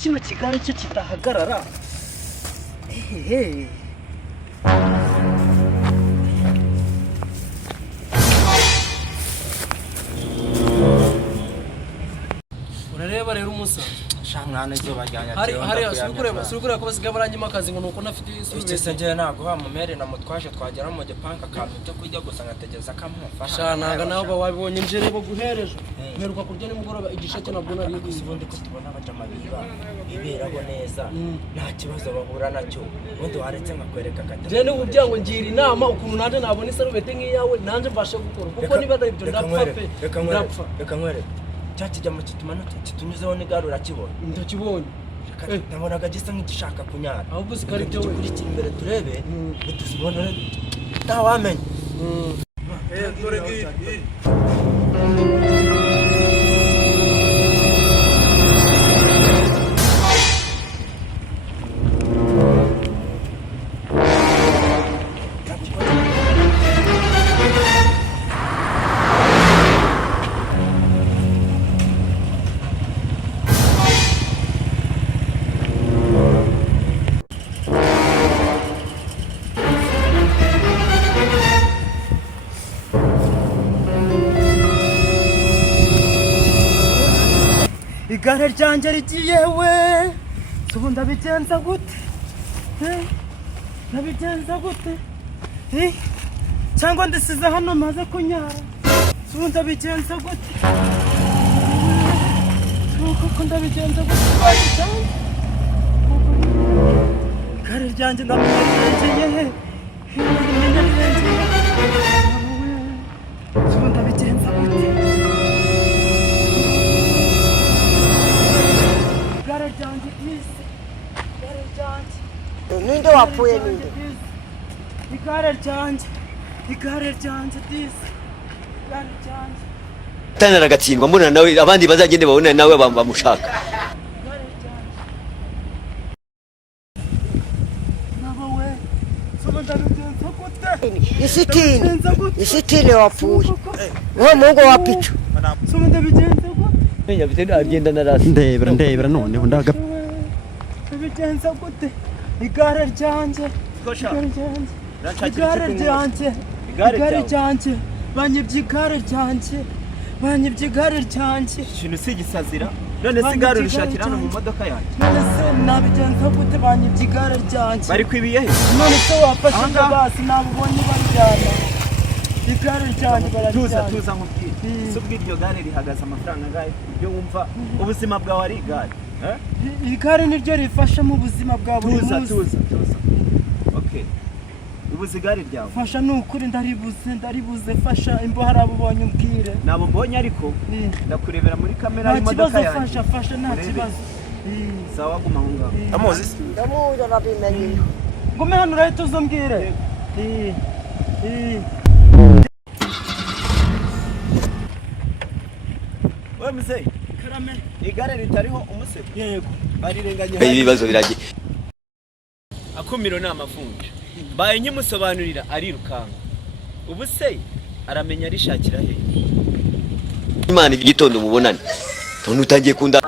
kino kigare cyo kitahagarara. Urareba rero umusa shankana izo bajyanya hari surukure ko basiga baranyima akazi ngo nuko nafite icyo senje nago ha mumere na mutwaje twagera mu gipanka kantu cyo kujya gusa ngategeza kamufasha shanaga naho wabibonye nje rebo guhereje meruka kurya ni mugoroba igisheke nabwo nari ubundi ko tubona abajama biba iberaho neza nta kibazo bahura nacyo ubundi waretse ngakwereka kata je ni ubyango ngira inama ukuntu nanje nabona isarubete ngiyawe nanje mfashe gukora kuko niba ibyo ndapfa pe reka nkwere cyakijya mu kitumano kitunyuzeho n'igare urakibona ndakibonye nabonaga gisa nk'igishaka kunyara ahubwo sikari byo kurikira imbere turebe tuzibonere ntawamenya dore ngiyi igare ryanje rigiye we subu ndabigenza gute ndabigenza gute cyangwa ndisize hano maze kunyara subu ndabigenza gute kuko ndabigenza gute igare ryanje ndamenya subu ndabigenza gute ninde wapfuye ninde igare ryanje disi igare ryanje tanara gatsindwa mbona nawe abandi bazagende babone nawe bamushaka nawe somo ndabigenza gute isitini wapfuye uwo mungu wapicu somo ndabigenza gute bitendo agenda narasi ndebera noneho ndaga ndabigenza gute igare ryanje banyibye igare ryanje ikintu si gisazira none sigara urishakira hano mu modoka yanjye none se nabigenza gute banyibye igare ryanje bari kwibiye none se wafashe basi nabubonye baryana igare ryanje baryana tuza nkubwire so bw'iryo gare rihagaze amafaranga ngahe ibyo wumva ubuzima bwawe ari igare igare niryo rifasha mu buzima bwa buri munsi tuza okay ubuze igare ryawe fasha nukuri ndaribuze fasha imbo harabubonye umbwire nabo mbonye ariko ndakurebera muri kamera y'imodoka yanjye fasha nta kibazo sawa guma aho ngaho amuzi ndamuzi nabimenye ngume hano urahita uzombwire we mzee karame igare ritariho umusego yego barirenganye ibibazo biragiye akumiro n'amafunja baye nyimusobanurira arirukanga ubu se aramenya arishakira he Imana igitondo mubonane none utangiye kunda